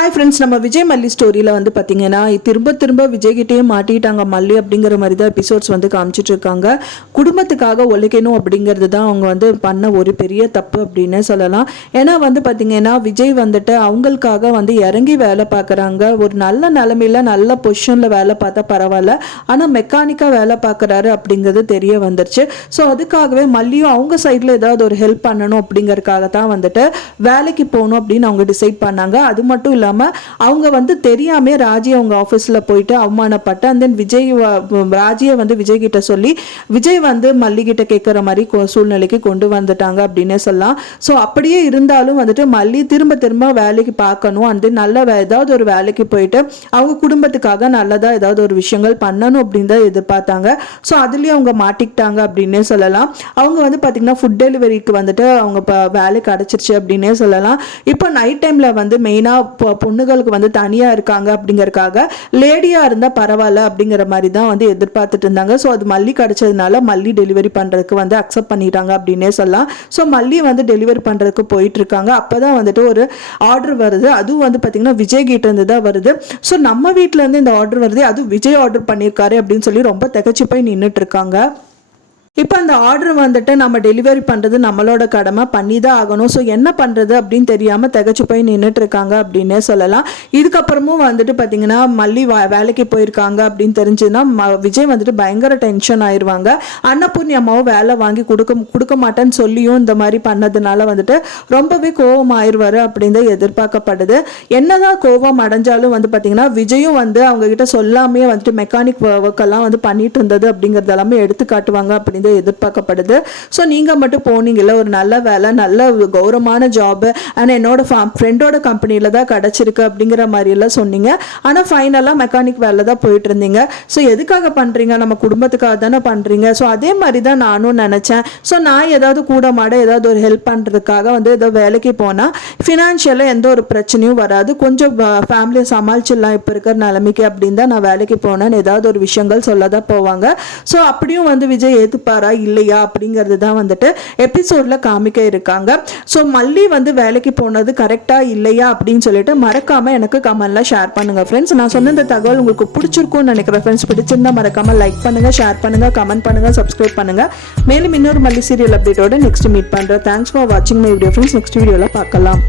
Hi friends, நம்ம விஜய் மல்லி ஸ்டோரியில் வந்து பார்த்தீங்கன்னா திரும்ப விஜய் கிட்டேயே மாட்டிட்டாங்க மல்லி அப்படிங்கிற மாதிரி தான் எபிசோட்ஸ் வந்து காமிச்சிட்டு இருக்காங்க. குடும்பத்துக்காக உழைக்கணும் அப்படிங்கிறது தான் அவங்க வந்து பண்ண ஒரு பெரிய தப்பு அப்படின்னு சொல்லலாம். ஏன்னா வந்து பார்த்தீங்கன்னா விஜய் வந்துட்டு அவங்களுக்காக வந்து இறங்கி வேலை பார்க்குறாங்க. ஒரு நல்ல நிலமையில நல்ல பொசிஷனில் வேலை பார்த்தா பரவாயில்ல, ஆனால் மெக்கானிக்காக வேலை பார்க்குறாரு அப்படிங்கிறது தெரிய வந்துருச்சு. ஸோ அதுக்காகவே மல்லியும் அவங்க சைடில் ஏதாவது ஒரு ஹெல்ப் பண்ணணும் அப்படிங்கிறதுக்காக தான் வந்துட்டு வேலைக்கு போகணும் அப்படின்னு அவங்க டிசைட் பண்ணாங்க. அது மட்டும் இல்லாமல் அவங்க வந்து தெரியாம ராஜி அவங்க ஆஃபீஸில் போயிட்டு அவமானப்பட்டு அந்த விஜய் ராஜியை வந்து விஜய் கிட்ட சொல்லி விஜய் வந்து மல்லி கிட்ட கேட்குற மாதிரி சூழ்நிலைக்கு கொண்டு வந்துட்டாங்க அப்படின்னே சொல்லலாம். ஸோ அப்படியே இருந்தாலும் வந்துட்டு மல்லி திரும்ப வேலைக்கு பார்க்கணும், அந்த நல்ல ஏதாவது ஒரு வேலைக்கு போயிட்டு அவங்க குடும்பத்துக்காக நல்லதாக ஏதாவது ஒரு விஷயங்கள் பண்ணணும் அப்படின்னு தான் எதிர்பார்த்தாங்க. ஸோ அதுலேயும் அவங்க மாட்டிக்கிட்டாங்க அப்படின்னே சொல்லலாம். அவங்க வந்து பார்த்தீங்கன்னா ஃபுட் டெலிவரிக்கு வந்துட்டு அவங்க வேலை கிடச்சிருச்சு அப்படின்னே சொல்லலாம். இப்போ நைட் டைமில் வந்து மெயினாக பொண்ணுகளுக்கு வந்து தனியாக இருக்காங்க அப்படிங்கறதுக்காக லேடியாக இருந்தால் பரவாயில்ல அப்படிங்கிற மாதிரி தான் வந்து எதிர்பார்த்துட்டு இருந்தாங்க. ஸோ அது மல்லி கிடைச்சதுனால மல்லி டெலிவரி பண்ணுறதுக்கு வந்து அக்செப்ட் பண்ணிட்டாங்க அப்படின்னே சொல்லலாம். ஸோ மல்லி வந்து டெலிவரி பண்ணுறதுக்கு போயிட்டு இருக்காங்க. அப்போ தான் வந்துட்டு ஒரு ஆர்டர் வருது. அதுவும் வந்து பார்த்தீங்கன்னா விஜய் கிட்ட இருந்து தான் வருது. ஸோ நம்ம வீட்டில் இருந்து இந்த ஆர்டர் வருது, அதுவும் விஜய் ஆர்டர் பண்ணியிருக்காரு அப்படின்னு சொல்லி ரொம்ப திகச்சு போய் நின்றுட்டு இருக்காங்க. இப்போ அந்த ஆர்டர் வந்துட்டு நம்ம டெலிவரி பண்ணுறது நம்மளோட கடமை, பண்ணி தான் ஆகணும். ஸோ என்ன பண்ணுறது அப்படின்னு தெரியாமல் திகச்சு போய் நின்றுட்டு இருக்காங்க அப்படின்னே சொல்லலாம். இதுக்கப்புறமும் வந்துட்டு பார்த்தீங்கன்னா மல்லி வேலைக்கு போயிருக்காங்க அப்படின்னு தெரிஞ்சுன்னா விஜய் வந்துட்டு பயங்கர டென்ஷன் ஆயிடுவாங்க. அன்னபூர்ணி அம்மாவும் வேலை வாங்கி கொடுக்க மாட்டேன்னு சொல்லியும் இந்த மாதிரி பண்ணதுனால வந்துட்டு ரொம்பவே கோபம் ஆயிடுவார் அப்படின்னு தான் எதிர்பார்க்கப்படுது. என்னதான் கோபம் அடைஞ்சாலும் வந்து பார்த்தீங்கன்னா விஜயும் வந்து அவங்க கிட்ட சொல்லாமே வந்துட்டு மெக்கானிக் ஒர்க்கெல்லாம் வந்து பண்ணிட்டு இருந்தது அப்படிங்கிறது எல்லாமே எடுத்து காட்டுவாங்க அப்படின்னு எதிர்பார்க்கப்படுது. ஸோ நீங்கள் மட்டும் போனீங்கல்ல, ஒரு நல்ல வேலை, நல்ல கௌரவமான ஜாப், ஆனால் என்னோட ஃப்ரெண்டோட கம்பெனியில் தான் கிடச்சிருக்கு அப்படிங்கிற மாதிரியெல்லாம் சொன்னீங்க. ஆனால் ஃபைனலாக மெக்கானிக் வேலை தான் போயிட்டு இருந்தீங்க. ஸோ எதுக்காக பண்ணுறீங்க? நம்ம குடும்பத்துக்காக தானே பண்ணுறீங்க. ஸோ அதே மாதிரி தான் நானும் நினச்சேன். ஸோ நான் ஏதாவது கூட மாட ஏதாவது ஒரு ஹெல்ப் பண்ணுறதுக்காக வந்து ஏதோ வேலைக்கு போனால் ஃபினான்ஷியலாக எந்த ஒரு பிரச்சனையும் வராது, கொஞ்சம் ஃபேமிலியை சமாளிச்சிடலாம் இப்போ இருக்கிற நிலைமைக்கு அப்படின்னு தான் நான் வேலைக்கு போனேன்னு ஏதாவது ஒரு விஷயங்கள் சொல்ல தான் போவாங்க. ஸோ அப்படியும் வந்து விஜய் ஏற்றுப்பாரா இல்லையா அப்படிங்கிறது தான் வந்துட்டு எபிசோட்ல காமிக்க இருக்காங்க. ஸோ மல்லி வந்து வேலைக்கு போனது கரெக்டா இல்லையா அப்படின்னு சொல்லிட்டு மறக்காம எனக்கு கமெண்ட்ல ஷேர் பண்ணுங்க ஃப்ரெண்ட்ஸ். நான் சொன்ன இந்த தகவல் உங்களுக்கு பிடிச்சிருக்கும்னு நினைக்கிறேன் ஃப்ரெண்ட்ஸ். பிடிச்சிருந்தா மறக்காம லைக் பண்ணுங்க, ஷேர் பண்ணுங்க, கமெண்ட் பண்ணுங்க, சப்ஸ்கிரைப் பண்ணுங்க. மேலும் இன்னொரு மல்லி சீரியல் அப்டேட்டோட நெக்ஸ்ட் மீட் பண்றேன். தேங்க்ஸ் ஃபார் வாட்சிங் மை வீடியோ ஃப்ரெண்ட்ஸ். நெக்ஸ்ட் வீடியோல பார்க்கலாம்.